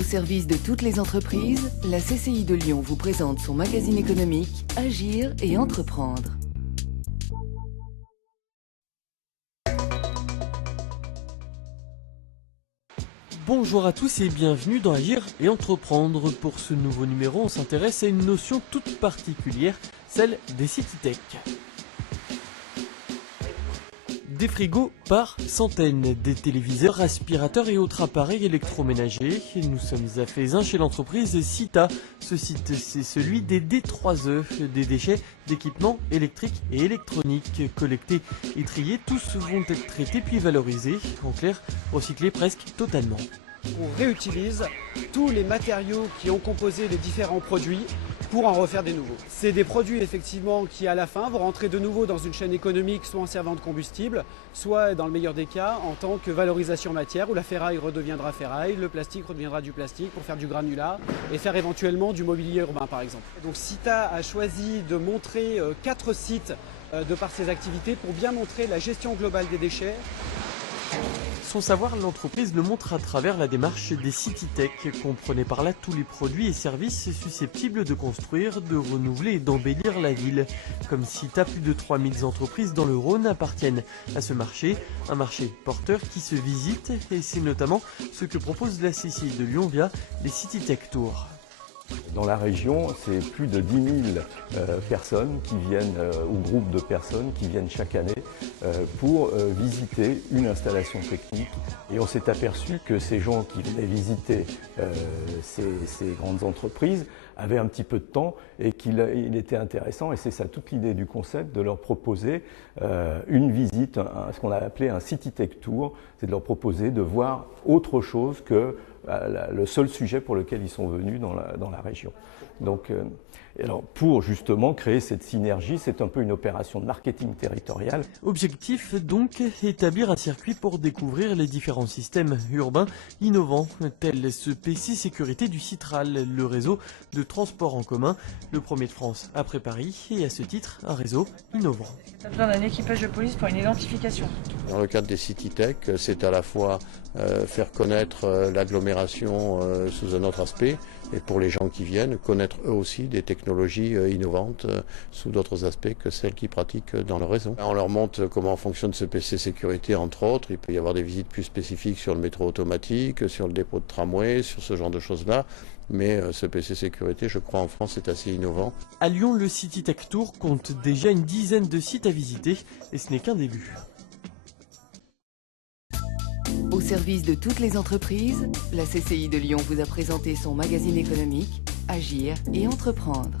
Au service de toutes les entreprises, la CCI de Lyon vous présente son magazine économique Agir et entreprendre. Bonjour à tous et bienvenue dans Agir et entreprendre. Pour ce nouveau numéro, on s'intéresse à une notion toute particulière, celle des CityTech. Des frigos par centaines, des téléviseurs, aspirateurs et autres appareils électroménagers. Nous sommes à Feyzin chez l'entreprise Cita. Ce site, c'est celui des D3E, des déchets d'équipements électriques et électroniques. Collectés et triés, tous vont être traités puis valorisés. En clair, recyclés presque totalement. On réutilise tous les matériaux qui ont composé les différents produits pour en refaire des nouveaux. C'est des produits effectivement qui à la fin vont rentrer de nouveau dans une chaîne économique, soit en servant de combustible, soit dans le meilleur des cas en tant que valorisation matière où la ferraille redeviendra ferraille, le plastique redeviendra du plastique pour faire du granulat et faire éventuellement du mobilier urbain par exemple. Donc Cita a choisi de montrer 4 sites de par ses activités pour bien montrer la gestion globale des déchets. Son savoir, l'entreprise le montre à travers la démarche des CityTech. Comprenez par là tous les produits et services susceptibles de construire, de renouveler et d'embellir la ville. Comme Cita, plus de 3000 entreprises dans le Rhône appartiennent à ce marché. Un marché porteur qui se visite et c'est notamment ce que propose la CCI de Lyon via les CityTech Tours. Dans la région, c'est plus de 10 000 personnes qui viennent, ou groupes de personnes qui viennent chaque année pour visiter une installation technique. Et on s'est aperçu que ces gens qui venaient visiter ces grandes entreprises avaient un petit peu de temps et qu'il était intéressant, et c'est ça toute l'idée du concept, de leur proposer une visite, ce qu'on a appelé un CityTech Tour, c'est de leur proposer de voir autre chose que le seul sujet pour lequel ils sont venus dans la région. Donc, alors pour justement créer cette synergie, c'est un peu une opération de marketing territorial. Objectif donc, établir un circuit pour découvrir les différents systèmes urbains innovants, tels ce PC Sécurité du Citral, le réseau de transport en commun, le premier de France après Paris, et à ce titre, un réseau innovant. On a besoin d'un équipage de police pour une identification. Dans le cadre des CityTech, c'est à la fois faire connaître l'agglomération sous un autre aspect, et pour les gens qui viennent, connaître eux aussi des technologies innovantes sous d'autres aspects que celles qu'ils pratiquent dans le réseau. On leur montre comment fonctionne ce PC sécurité, entre autres. Il peut y avoir des visites plus spécifiques sur le métro automatique, sur le dépôt de tramway, sur ce genre de choses-là. Mais ce PC sécurité, je crois en France, c'est assez innovant. À Lyon, le CityTech Tour compte déjà une dizaine de sites à visiter, et ce n'est qu'un début. Au service de toutes les entreprises, la CCI de Lyon vous a présenté son magazine économique Agir et entreprendre.